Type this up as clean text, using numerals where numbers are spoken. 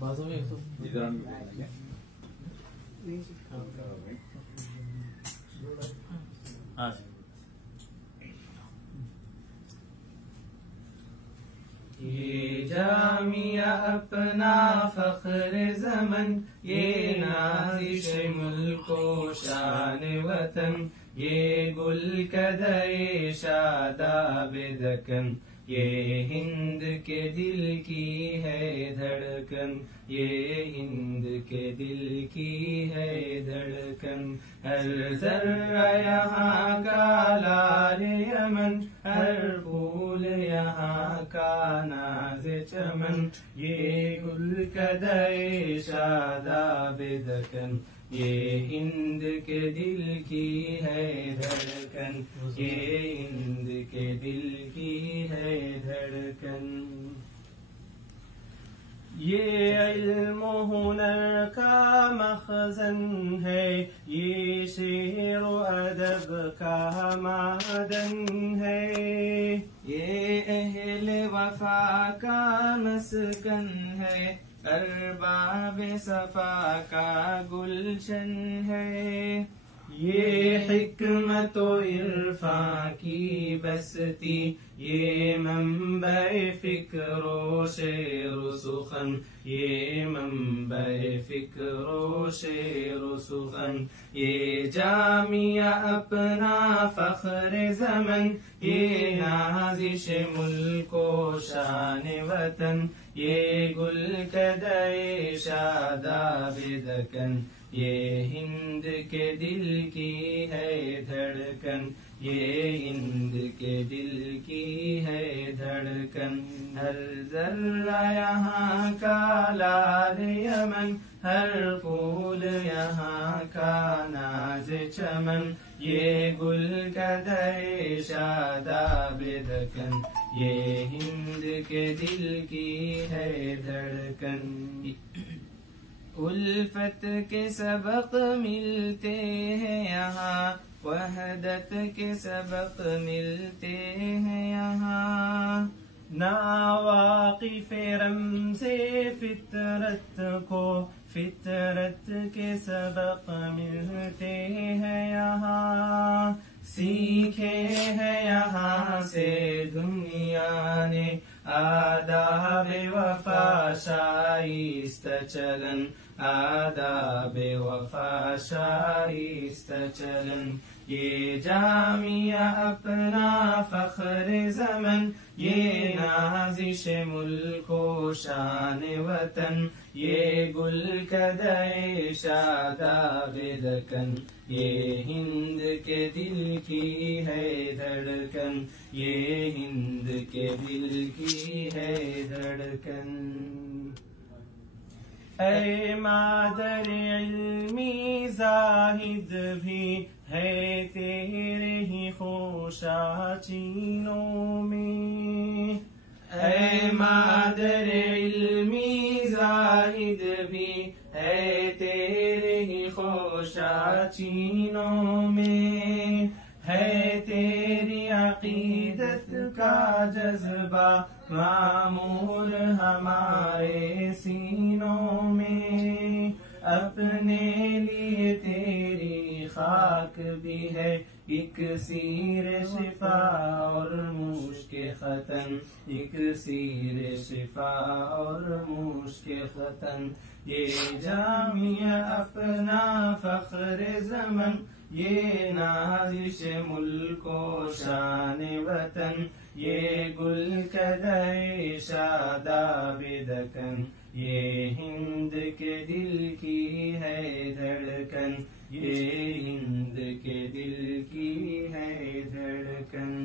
बाजू में ये जामिया अपना फख्र ज़मन, ये नाज़िश मुल्को शान वतन, ये गुल कदए शादाब दकन, ये हिंद के दिल की है धड़कन, ये हिंद के दिल की है धड़कन। हर ज़र्रा यहाँ का लाल यमन, हर फूल यहाँ का नाज़ चमन, ये गुल कदए शादाब दकन, ये हिंद के दिल की है धड़कन, ये हिंद के दिल की है धड़कन। ये इल्म हुनर का मखज़न है, ये शेर अदब का मादन है, ये अहले वफा का मस्कन है, अरबाब सफा का गुलशन है, ये हिकमत व इरफा की बस्ती, ये मंबए फिक्रो शेर सुखन, ये मंबए फिक्रो शेर सुखन। ये जामिया अपना फख्र ज़मन, ये नाज़िश मुल्को शान वतन, ये गुल कदए शादाब दकन, ये हिंद के दिल की है धड़कन, ये हिंद के दिल की है धड़कन। हर ज़र्रा यहाँ का लाल यमन, हर फूल यहाँ का नाज़ चमन, ये गुल कदए शादाब दकन, ये हिंद के दिल की है धड़कन। उल्फत के सबक मिलते हैं यहाँ, वहदत के सबक मिलते हैं यहाँ, नावाकिफ़े रमज़े फितरत को फितरत के सबक मिलते हैं यहाँ, सीखे हैं यहाँ से दुनिया ने आदाब वफा शाइस्त चलन, आदाब वफा शाइस्त चलन। ये जामिया अपना फख्र ज़मन, ये नाज़िश मुल्को शान वतन, ये गुल कदए शादाब दकन, ये हिंद के दिल की है धड़कन, ये हिंद के दिल की है धड़कन। ऐ मादर इल्मी ज़ाहिद भी है तेरे ही खोशा चीनों में, ऐ मादर इल्मी ज़ाहिद भी है तेरे ही खोशा चीनों में, है तेरी अकीदत का जज्बा मामूर हमारे सीनों में, अपने लिए तेरी खाक भी है एक सीर शिफा और मुश्के खतन, एक सीर शिफा और मुश्के खतन। ये जामिया अपना फख्र ज़मन, ये नाज़िश मुल्को शान वतन, ये गुल कदए शादाब दकन, ये हिंद के दिल की है धड़कन, ये हिंद के दिल की है धड़कन।